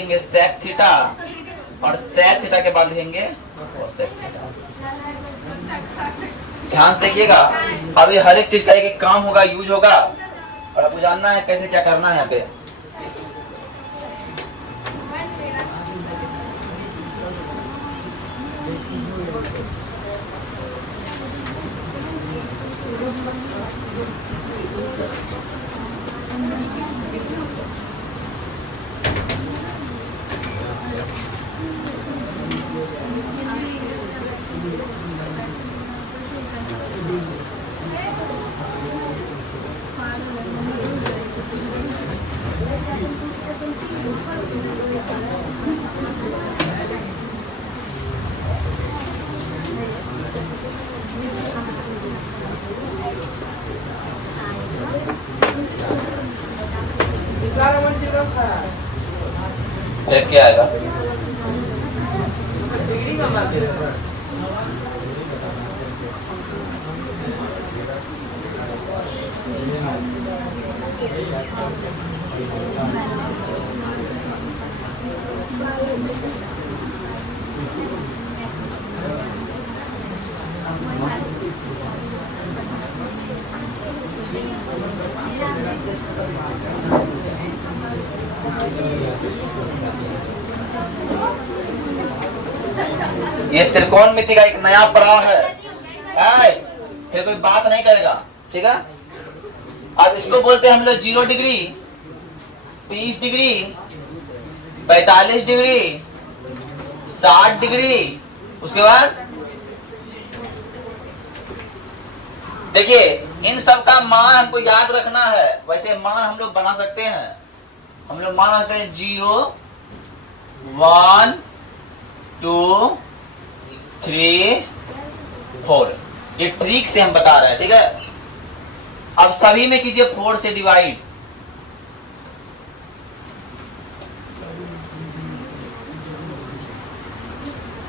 लिखेंगे sec theta और sec theta के बाद लिखेंगे कोसेक थीटा। ध्यान से देखिएगा, अभी हर एक चीज का एक काम होगा, यूज होगा, और आपको जानना है कैसे क्या करना है यहाँ पे। फिर क्या आएगा? ये त्रिकोणमिति का एक नया पड़ाव है, फिर कोई बात नहीं करेगा, ठीक है। अब इसको बोलते हैं हम लोग 0 डिग्री, 30 डिग्री, 45 डिग्री, 60 डिग्री। उसके बाद देखिए इन सब का मान हमको याद रखना है। वैसे मान हम लोग बना सकते हैं, हम लोग मान सकते हैं 0, 1, 2, 3, 4। ये ट्रिक से हम बता रहे हैं, ठीक है। अब सभी में कीजिए 4 से डिवाइड,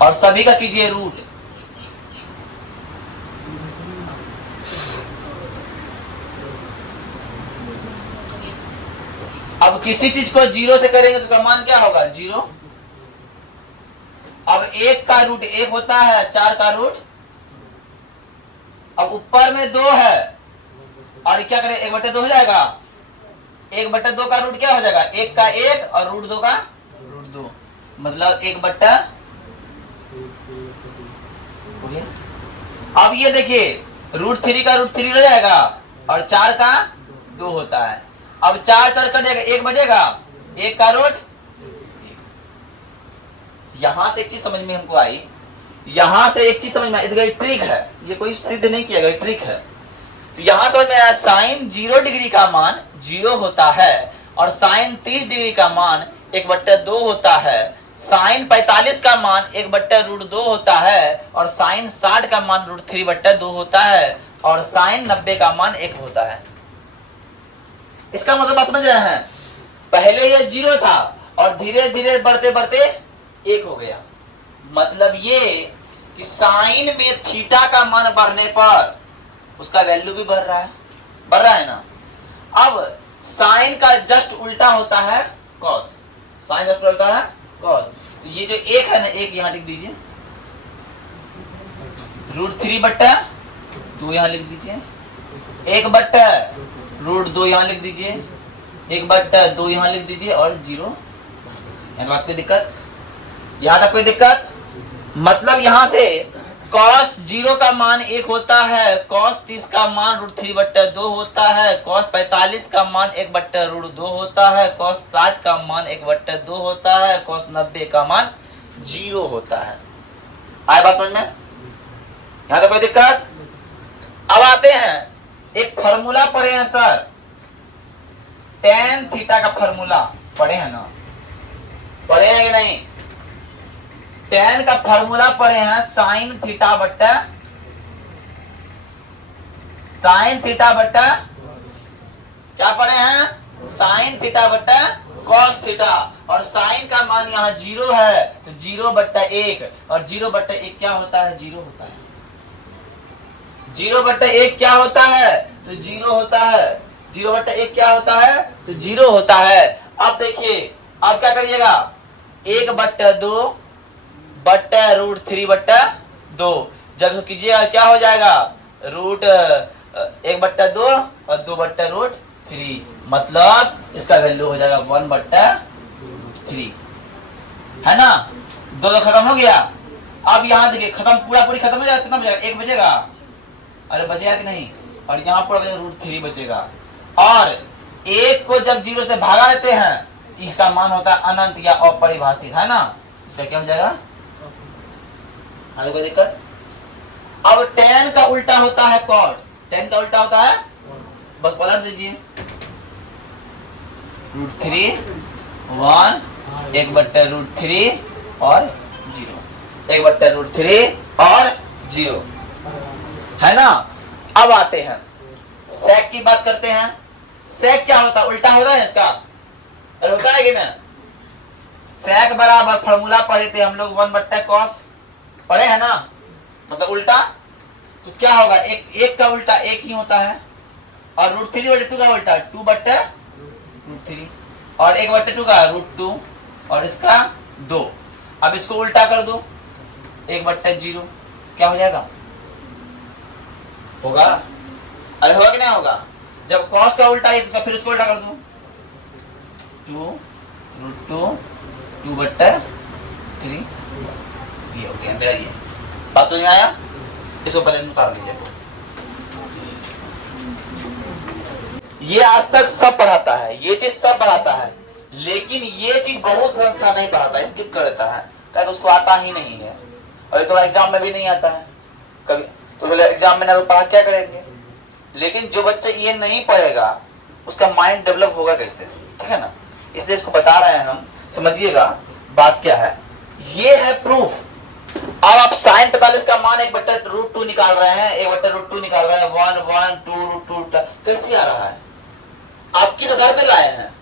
और सभी का कीजिए रूट। अब किसी चीज को 0 से करेंगे तो उसका मान क्या होगा? 0। अब 1 का रूट 1 होता है, 4 का रूट। अब ऊपर में 2 है, और क्या करें? 1/2 हो जाएगा। 1/2 का रूट क्या हो जाएगा? 1 का 1 और रूट 2 का रूट 2, मतलब 1/। अब ये देखिए √3 का √3 हो जाएगा, और 4 का 2 होता है। अब 4 4 कर जाएगा, 1 बचेगा, 1 का रूट। यहां से एक चीज समझ में हमको आई, यहां से एक चीज समझ में आई, ट्रिक है, ये कोई सिद्ध नहीं किया गया, ट्रिक है। तो यहां समझ में आया साइन 0 डिग्री का मान 0 होता है, और साइन 30 डिग्री का मान 1/2 होता है, साइन 45 का मान 1/√2 होता है, और साइन 60 का मान √3/2 होता है, और साइन 90 का मान 1 होता है। इसका मतलब आप समझ रहे हैं, पहले ये 0 था और धीरे धीरे बढ़ते बढ़ते 1 हो गया। मतलब ये कि साइन में थीटा का मान बढ़ने पर उसका वैल्यू भी बढ़ रहा है ना। अब साइन का जस्ट उल्टा होता है कॉस, साइन जस्ट उल्टा है कॉस। तो ये जो 1 है ना, 1 यहां लिख दीजिए, √3/2 यहां लिख दीजिए, 1/√2 यहां लिख दीजिए, 1/2 यहां लिख दीजिए, और 0। बात कोई दिक्कत? यहां तक कोई दिक्कत? मतलब यहां से cos 0 का मान 1 होता है, cos 30 का मान √3/2 होता है, cos 45 का मान 1/√2 होता है, cos 60 का मान 1/2 होता है, cos 90 का मान 0 होता है। आए बात समझ में? यहां तक कोई दिक्कत? अब आते हैं, एक फॉर्मूला पढ़े हैं सर, tan थीटा का फॉर्मूला पढ़े हैं ना? पढ़े हैं कि नहीं? tan का फॉर्मूला पढ़े हैं, साइन थीटा बट्टा क्या पढ़े हैं? साइन थीटा बट्टा कॉस थीटा, और साइन का मान यहाँ 0 है तो 0/1, और 0/1 क्या होता है? 0 होता है। 0/1 क्या होता है? तो 0 होता है। 0/1 क्या होता है? तो 0 होता है। अब देखिए, अब क्या करिएगा, 1/2 बट्टा √3/2। जब कीजिएगा क्या हो जाएगा, रूट 1/2 और 2/√3, मतलब इसका वैल्यू हो जाएगा 1/3, है ना। दो खत्म हो गया। अब यहाँ देखिए खत्म, पूरा पूरी खत्म हो जाएगा, कितना बचेगा, 1 बचेगा, अरे बचेगा कि नहीं, और यहाँ पर √3 बचेगा। और 1 को जब 0 से भागा देते हैं इसका मान होता है अनंत या अपरिभाषित, है ना। इसका क्या हो जाएगा, कोई दिक्कत। अब tan का उल्टा होता है cot, tan का उल्टा होता है, बस पलट दीजिए, √3 1 1/√3 और 0, 1/√3 और 0, है ना। अब आते हैं sec की बात करते हैं। sec क्या होता है, उल्टा होता है इसका, अरे होता है कि ना। sec बराबर फॉर्मूला पढ़े थे हम लोग 1/cos, पढ़े है ना, मतलब उल्टा। तो क्या होगा, एक का उल्टा 1 ही होता है, और √3/2 का उल्टा 2/√3, और 1/2 का √2, और इसका 2। अब इसको उल्टा कर दो, 1/0, क्या हो जाएगा, होगा, अरे होगा कि नहीं होगा। जब cos का उल्टा है इसका, फिर इसको उल्टा कर दो, 2√2 2/3, ये हो गया मेरा। ये बात समझ में आया, इसको पहले उतार लीजिए। ये आज तक सब पढ़ाता है, ये चीज सब पढ़ाता है, लेकिन ये चीज बहुत संस्था नहीं पढ़ाता, स्किप कर देता है, क्या उसको आता ही नहीं है, और तो एग्जाम में भी नहीं आता है कभी, तो एग्जाम में ना तो पढ़ा क्या करेंगे। लेकिन जो बच्चा ये नहीं पढ़ेगा उसका माइंड डेवलप होगा कैसे, ठीक है ना। इसलिए इसको बता रहे हैं हम, समझिएगा बात क्या है। ये है प्रूफ। अब आप sin 45 का मान 1/√2 निकाल रहे हैं, 1/√2 निकाल रहे हैं, 1 1 2 2 कैसे आ रहा है, आप किस आधार पे लाए हैं।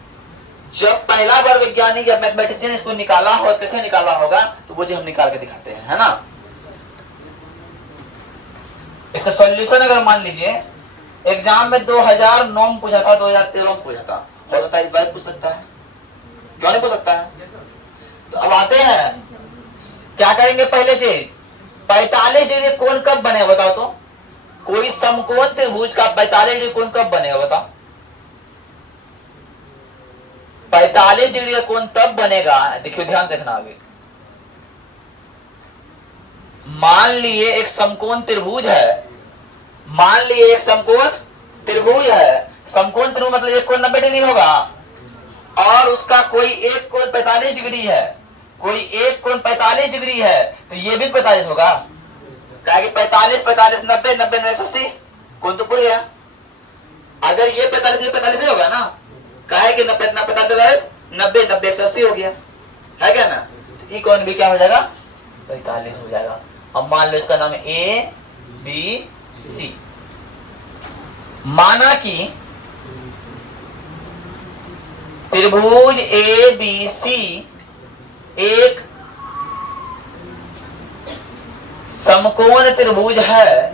जब पहला बार वैज्ञानिक या मैथमेटिशियन इसको निकाला हो, कैसे निकाला होगा, तो वो जो हम निकाल के दिखाते हैं, है ना। इसका सॉल्यूशन अगर मान लीजिए एग्जाम में 2009 में पूछा था, 2013 में पूछा था, हो सकता है इस बार पूछ सकता है, क्यों नहीं पूछ सकता है। तो अब आते हैं, क्या करेंगे, पहले चीज 45 डिग्री कोण कब बनेगा बताओ तो, कोई समकोण त्रिभुज का 45 डिग्री कोण कब बनेगा बताओ। 45 डिग्री का कोण तब बनेगा, देखिए ध्यान देखना अभी, मान लिए एक समकोण त्रिभुज है, मान लिए एक समकोण त्रिभुज है, समकोण त्रिभुज मतलब एक कोण 90 डिग्री होगा, और उसका कोई एक कोण 45 डिग्री है, कोई एक कोण 45 डिग्री है, तो ये भी 45 होगा, क्या कि 45 45 90 90 180, कोण तो पूरी गया। अगर ये 45 45 होगा ना, कहे कि 90 45 90 90 180 हो गया, है क्या ना। ये कोण भी क्या हो जाएगा, 45 हो जाएगा। अब मान लो इसका नाम है ए बी सी। माना कि त्रिभुज ए बी सी एक समकोण त्रिभुज है,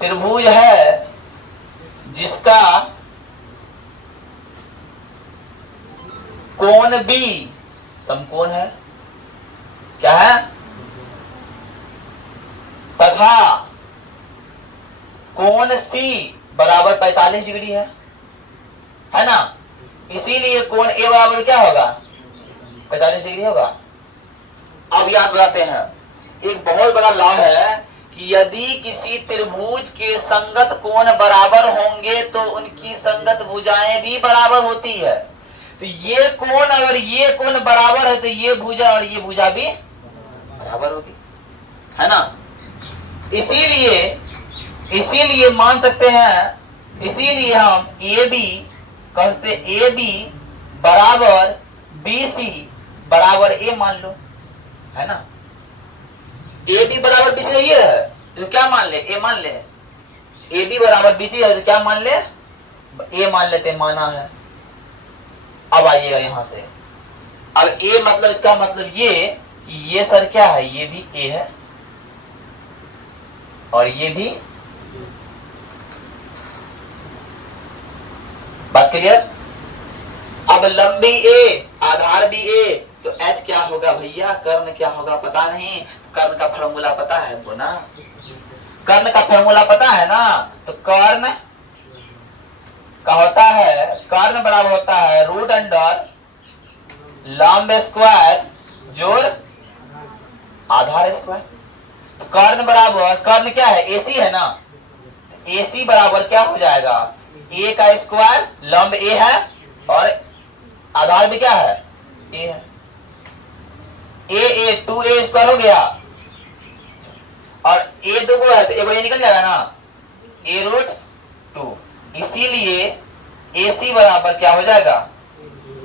त्रिभुज है जिसका कोण बी समकोण है, क्या है, तथा कोण सी बराबर 45 डिग्री है ना। इसीलिए कोण ए बराबर क्या होगा, 45 डिग्री होगा। अब याद बनाते हैं, एक बहुत बड़ा लॉ है कि यदि किसी त्रिभुज के संगत कोण बराबर होंगे तो उनकी संगत भुजाएं भी बराबर होती है। तो ये कोण, अगर ये कोण बराबर है तो ये भुजा और ये भुजा भी बराबर होगी, है ना। इसीलिए मान सकते हैं, इसीलिए हम ए बी कहते, ए बी बराबर बी सी बराबर ए मान लो, है ना। ए बी बराबर बी सी ये है तो क्या मान ले, ए मान ले। ए बी बराबर बी सी है तो क्या मान ले, ए मान लेते, माना है। अब आइएगा यहां से, अब ए मतलब इसका मतलब ये सर क्या है, ये भी ए है और ये भी, बात क्लियर। अब लंबी ए, आधार भी ए, तो एच क्या होगा भैया? कर्ण क्या होगा पता नहीं? कर्ण का फॉर्मूला पता है हमको ना? कर्ण का फॉर्मूला पता है ना? तो कर्ण का होता है, कर्ण बराबर होता है रूट अंडर लंब स्क्वायर जोड़ आधार स्क्वायर। तो कर्ण बराबर, कर्ण क्या है? एसी है ना? एसी बराबर क्या हो जाएगा? ए का स्क्वायर, लंब ए है और आधार भी क्या है? ए है। ए 2a स्क्वायर हो गया और ए दो है तो एक निकल जाएगा ना, ए रूट 2। इसीलिए AC बराबर क्या हो जाएगा?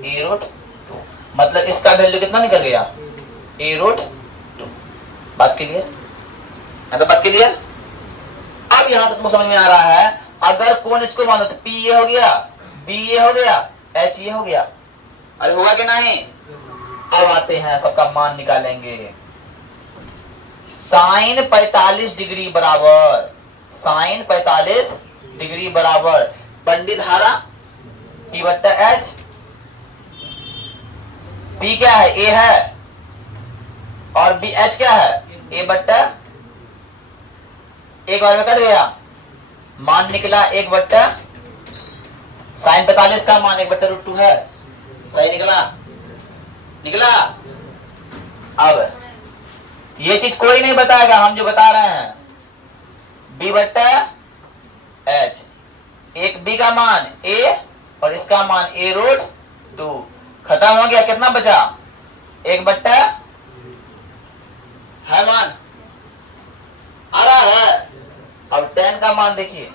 ए रूट 2। मतलब इसका वैल्यू कितना निकल गया? ए रूट 2। बात क्लियर? तो बात क्लियर? अब यहां से तुमको समझ में आ रहा है, अगर कोण इसको मानो तो पी ए हो गया, बी ए हो गया, एच ए हो गया। अरे होगा कि नहीं? अब आते हैं, सबका मान निकालेंगे। साइन 45 डिग्री बराबर, साइन 45 डिग्री बराबर पंडित धारा P बट्टा H। P क्या है? A है और B H क्या है? A बट्टा, एक बार में कट गया, मान निकला 1 बट्टा साइन 45 का मान 1 बट्टा रूट 2 है। सही निकला? निकला? अब ये चीज कोई नहीं बताएगा, हम जो बता रहे हैं। B बट्टा H, एक B का मान A और इसका मान A रूट 2, खत्म हो गया। कितना बचा? 1 बट्टा है मान आ रहा है। अब tan का मान देखिए,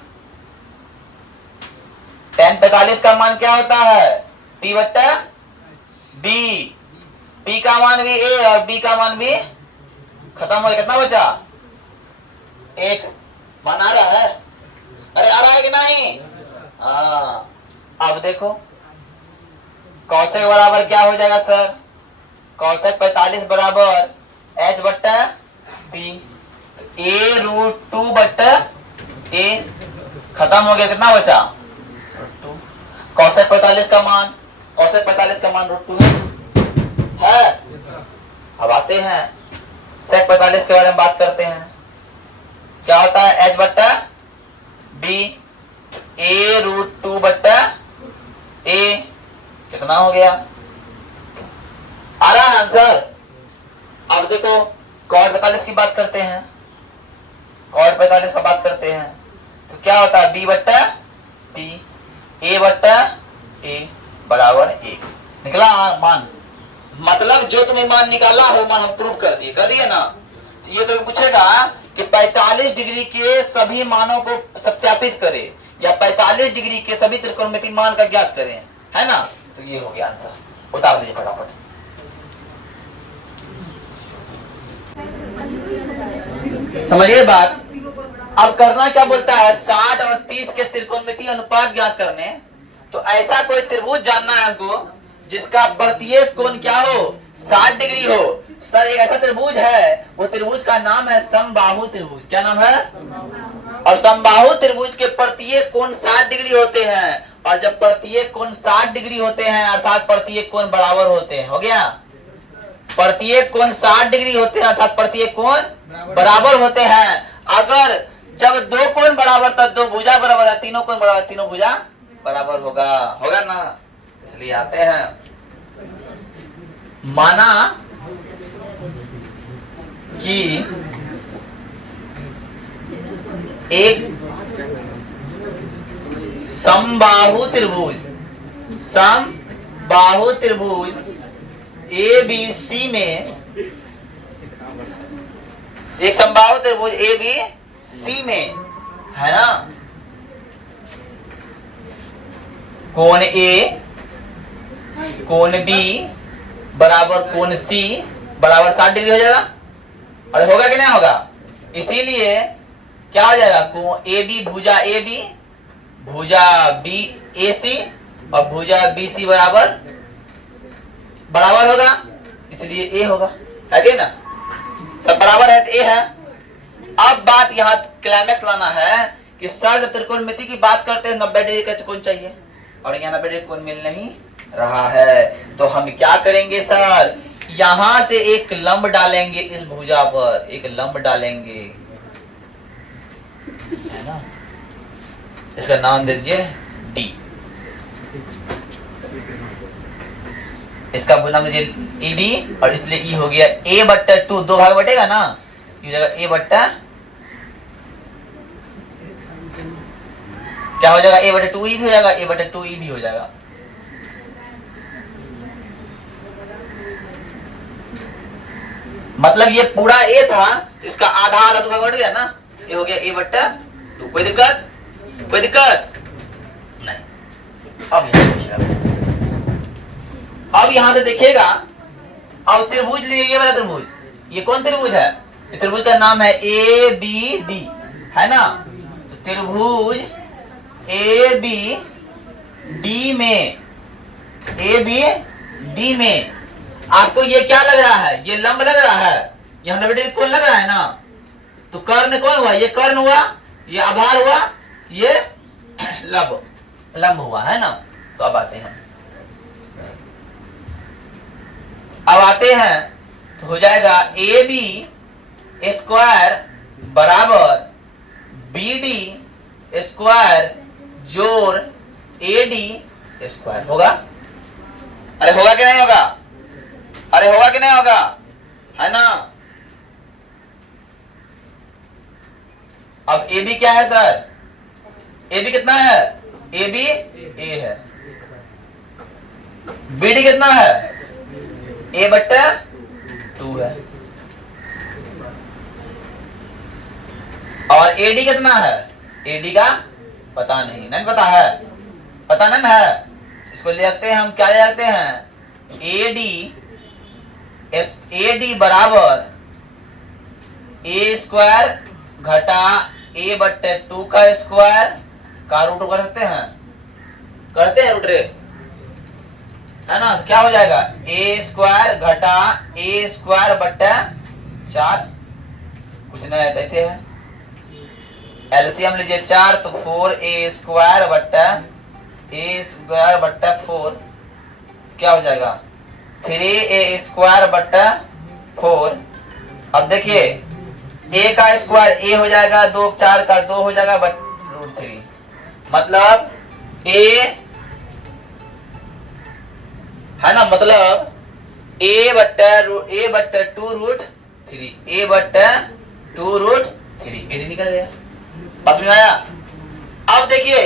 tan 45 का मान क्या होता है? P बट्टा B। P का मान भी A और B का मान भी, खत्म हो गया। कितना बचा? 1। मान आ रहा है? अरे आ रहा है कि नहीं? अब देखो कौशेक बराबर क्या हो जाएगा सर? कौशेक 45 बराबर H बट्टा B, A रूट 2 बट्टा A, खत्म हो गया। कितना बचा? रूट 2। कौशेक 45 का मान, कौशेक 45 का मान रूट 2 है। अब आते हैं सेक 45 के बारे में बात करते हैं। क्या होता है? H बट्टा B, A रूट 2 बट्टा A, कितना हो गया? आ रहा है आंसर? अब देखो कॉट 45 की बात करते हैं, कॉट 45 का बात करते हैं तो क्या होता है? B बट्टा B, A बट्टा A बराबर 1। निकला मान? मतलब जो तुम्हें मान निकाला हो, मान हम प्रूव कर दिए ना। ये तो पूछेगा कि 45 डिग्री के सभी मानों को सत्यापित करें या 45 डिग्री के सभी त्रिकोणमितीय मान का ज्ञात करें, है ना? तो ये हो गया आंसर। उतार दीजिए फटाफट। समझिए बात। अब करना क्या बोलता है? 60 और 30 के त्रिकोणमितीय अनुपात ज्ञात करने। तो ऐसा कोई त्रिभुज जानना है हमको जिसका प्रत्येक कोण क्या हो? 60 डिग्री हो। सर एक ऐसा त्रिभुज है, वो त्रिभुज का नाम है समबाहु त्रिभुज। क्या नाम है? और समबाहु त्रिभुज के प्रत्येक कोण 60 डिग्री होते हैं, और जब प्रत्येक कोण 60 डिग्री होते हैं अर्थात प्रत्येक कोण बराबर होते हैं। हो गया? प्रत्येक कोण 60 डिग्री होते हैं अर्थात प्रत्येक कोण बराबर होते हैं। अगर जब दो कोण बराबर तब दो भुजा बराबर है, तीनों कोण बराबर तीनों भुजा बराबर होगा। होगा ना? इसलिए आते हैं, माना कि एक समबाहु त्रिभुज, समबाहु त्रिभुज ABC में, एक समबाहु त्रिभुज ABC में है ना, कोण A कोण B बराबर कोण C बराबर 60 डिग्री हो जाएगा। और होगा कि नहीं होगा? इसीलिए क्या हो जाएगा? कोण AB भुजा AB, भुजा BAC और भुजा BC बराबर होगा, इसलिए A होगा। है कि ना? सब बराबर है तो A है। अब बात यहाँ क्लाइमैक्स लाना है कि सर जब त्रिकोणमिति की बात करते हैं 90 डिग्री का कोण चाहिए, और यहाँ 90 डिग्री कोण मिल नहीं रहा है। तो हम क्या करेंगे सर, यहां से एक लंब डालेंगे इस भुजा पर, एक लंब डालेंगे, है ना, इसका नाम दे दीजिए डी, इसका नाम दीजिए ईडी, और इसलिए ई हो गया ए बट्टा 2, 2 भाग बटेगा ना, ये हो जाएगा ए बट्टा, क्या हो जाएगा, ए बटे 2 ई भी हो जाएगा, ए बटे 2 ई भी हो जाएगा। मतलब ये पूरा ए था, इसका आधा आधा तो भाग बट गया ना, ये हो गया ए बट्टा 2। कोई दिक्कत, कोई दिक्कत नहीं। अब यहां से देखिएगा, अब त्रिभुज लिए, ये वाला त्रिभुज, ये कौन त्रिभुज है, इस त्रिभुज का नाम है ए बी डी, है ना। तो त्रिभुज ए बी डी में, ए बी डी में आपको ये क्या लग रहा है, ये लंब लग रहा है, ये 180 कोण लग रहा है ना। तो कर्ण कौन हुआ, ये कर्ण हुआ, ये आधार हुआ, ये लंब हुआ, है ना। तो अब आते हैं, अब आते हैं तो हो जाएगा ए बी स्क्वायर बराबर बी डी स्क्वायर जोड़ ए डी स्क्वायर होगा। अरे होगा कि नहीं होगा, अरे होगा कि नहीं होगा, है ना। अब ए बी क्या है सर, ए बी कितना है, ए बी ए है, बी डी कितना है, ए बट्टा 2 है, और ए डी कितना है, ए डी का पता नहीं, नहीं पता है, पता नहीं है। इसको ले सकते हैं हम, क्या ले सकते हैं, ए डी बराबर ए स्क्वायर घटा ए बट्टे 2 का स्क्वायर का रूट कर सकते हैं, करते हैं रूट रे, है ना। क्या हो जाएगा, ए स्क्वायर घटा ए स्क्वायर बट्टा 4, कुछ नहीं है, कैसे है, एलसीएम लीजिए 4 तो 4a स्क्वायर बट्टा ए स्क्वायर बट्टा 4, क्या हो जाएगा 3a स्क्वायर बट्टा 4। अब देखिए a का स्क्वायर a हो जाएगा, 2 4 का 2 हो जाएगा बट √3, मतलब a, है ना, मतलब a बट्टा 2 √3, a बट्टा 2 √3, एडी निकल गया, बस में आया। अब देखिए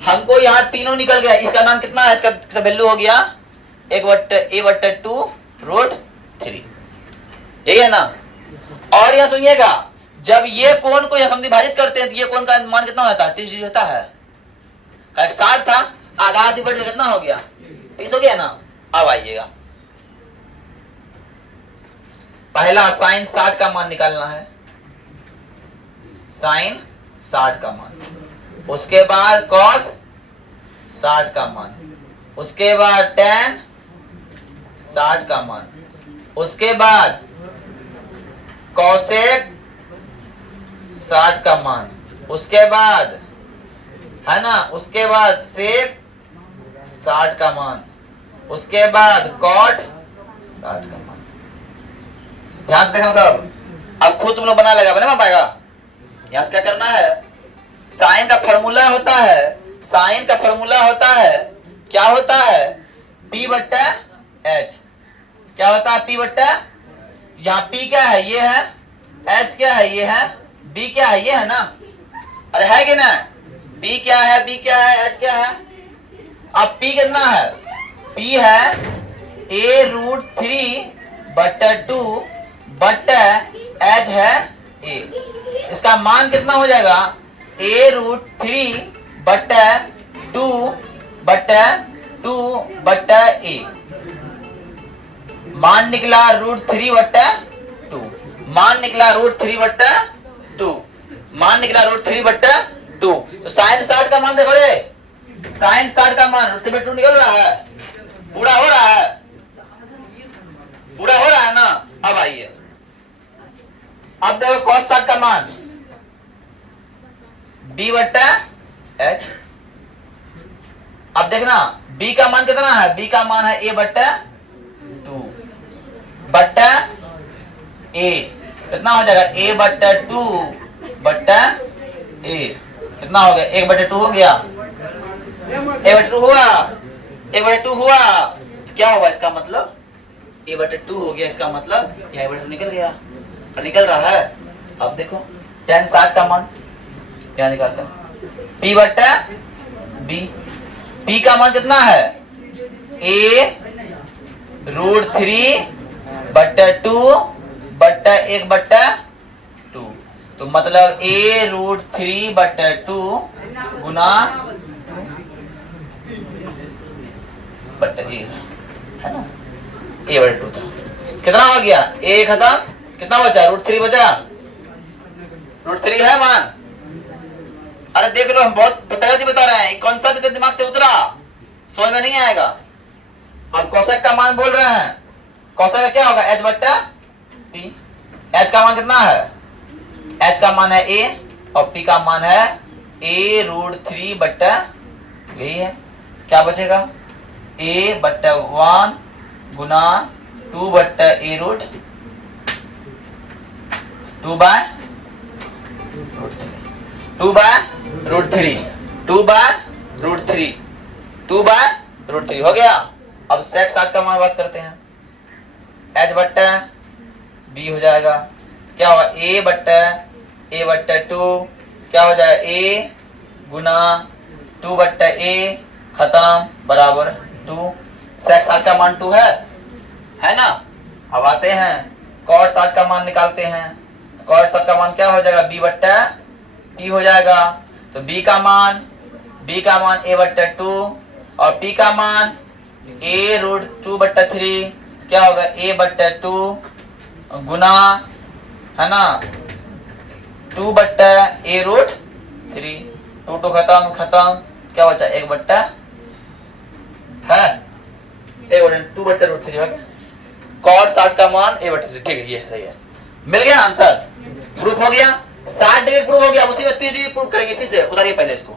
हमको यहाँ तीनों निकल गया, इसका नाम कितना है, इसका वैल्यू हो गया ए बट्टा 2 √3, यही है ना। और यह सुनिएगा, जब ये कोण को यह विभाजित करते हैं तो ये कोण का मान कितना होता है, 30 डिग्री होता है, 60 था, आधा आधी बढ़ के कितना हो गया, 30 हो गया ना। अब आइएगा, पहला साइन 60 का मान निकालना है, साइन 60 का मान, उसके बाद कॉस 60 का मान, उसके बाद टेन 60 का मान, उसके बाद कॉसेक 60 का मान, उसके बाद, है ना, उसके बाद सेक 60 का मान, उसके बाद कॉट 60 का मान। ध्यान से देखना सब, अब खुद तुम लोग बना बना पाएगा। यहां से क्या करना है, साइन का फॉर्मूला होता है, साइन का फॉर्मूला होता है, क्या होता है, P बट्टा H, क्या होता है P बट्टा, यहाँ P क्या है, ये है, H क्या है, ये है, B क्या है, ये है ना, अरे है कि ना, B क्या है, B क्या है, H क्या है। अब P कितना है, P है a√3 बट्टा 2 बट्टा H है a, इसका मान कितना हो जाएगा, a√3 बट्टा 2 बट्टा 2 बट्टा a, मान निकला √3 बट्टा 2, मान निकला √3 बट्टा 2, मान निकला √3 बट्टा 2। तो साइन 60 का मान देखो रे, साइन 60 का मान √3/2 निकल रहा है, पूरा हो रहा है, पूरा हो रहा है ना। अब आइए, अब देखो cos 60 का मान b बट्टा h, अब देखना b का मान कितना है, b का मान है a बट्टा 2 बट्टा a, कितना हो जाएगा a बट्टा 2 बट्टा a, कितना हो गया 1 बट्टा 2 हो गया, 1 बट्टा 2 हुआ, 1 बट्टा 2 हुआ, तो क्या होगा इसका मतलब a बट्टा 2 हो गया, इसका मतलब क्या 1 बट्टा 2 निकल गया और निकल रहा है। अब देखो tan 60 का मान क्या निकालता है, p बट्टा b, p का मान कितना है a रूट 3 बट्टा 2 बट्टा 1 बट्टा 2, तो मतलब a रूट 3 बट्टा 2 गुना बट्टा a है ना, a बट्टा 2 था, कितना हो गया a खत्म, कितना बचा रूट 3 बचा, रूट 3 है मान। अरे देख लो हम बहुत बताया बता रहे हैं, कौन सा भी दिमाग से उतरा समझ में नहीं आएगा। हम कोसेक का मान बोल रहे हैं, कोसेक का क्या होगा h बट्टा p, h का मान कितना है, h का मान है a और p का मान है a रूट 3 बट्टा, यही है, क्या बचेगा a बट्टा 1 गुना 2 बट्टा a root 2 by root 3 2 by root 3 2 by root 3 हो गया। अब सेक 60 का मान बात करते हैं, h बट्टा b हो जाएगा, क्या होगा a बट्टा 2, क्या हो जाएगा a गुना 2 बट्टा a खत्म बराबर 2, सेक 60 का मान 2 है ना। अब आते हैं कॉट 60 का मान निकालते हैं, कॉट 60 का मान क्या हो जाएगा b बट्टा p हो जाएगा, तो b का मान a बट्टा 2 और p का मान a रूट 2 बट्टा 3, क्या होगा a बट्टा 2 गुना है ना 2 बट्टा a रूट 3, 2 2 खत्म, क्या बचा 1 बट्टा है 2 बट्टा रूट 3 हो गया, कॉट 60 का मान a बट्टा 3, ठीक है ये सही है, मिल गया आंसर, प्रूफ हो गया, 60 डिग्री प्रूफ हो गया, उसी में 30 डिग्री प्रूफ करेंगे, इसी से उतारिए पहले इसको।